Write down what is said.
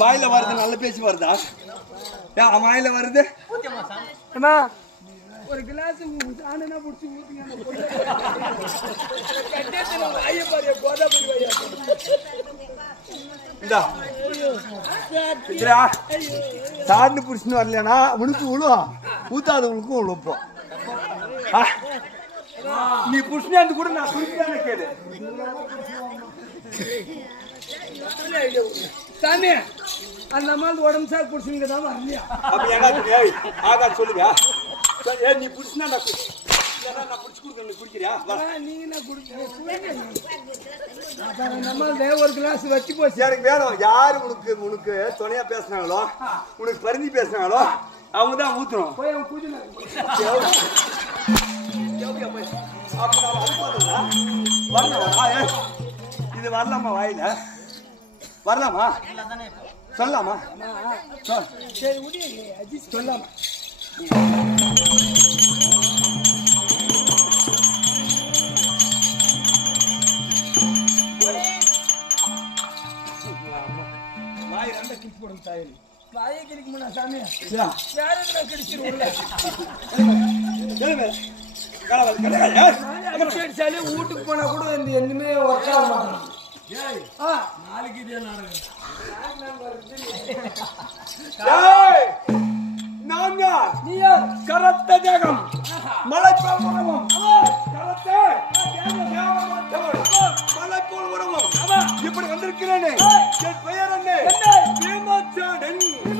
வாயில வருது நல்ல பேச்சு வருதா வாயில வருது ஒரு கிளாஸ் சாண்டு புடிச்சுன்னு வரலனா உனக்கு விழும் ஊத்தாதவங்களுக்கும் விழுப்போம் நீ புடிச்சுன்னு கூட நான் குடிக்கிறானே கேளு சாமி அந்த அம்மா உடம்பு சார் புடிச்சுங்க தான் வரலையா அப்படி என்ன ஆகா சொல்லுங்க நீ புடிச்சுனா நான் புடிச்சு கொடுக்க குடிக்கிறியா நீங்க என்ன குடிக்க ஒரு கிளாஸ் வச்சு போச்சு எனக்கு வேணும் யாரு உனக்கு துணையா பேசினாங்களோ உனக்கு பரிஞ்சு பேசினாங்களோ அவங்க தான் ஊத்துறோம் போய் அவன் இது வரலாமா வாயில வரலாமா சொல்லலாமா சரி சொல்லாமா வாய் ரெண்ட கிழிச்சு போடுங்க தாயலி வாயை கிழிக்க முடியா சாமி வேற எதுனா கிழிச்சிருவோம்ல வீட்டுக்கு போனா கூட இந்த எதுவுமே ஒர்க் ஆக மாட்டேன் நாளைக்கு இதே நாடகம் கரத்த தேகம் மலைப்போல் உறவும் மலைப்போல் உறவும் இப்படி வந்திருக்கிறேனே என் பெயர் என்ன?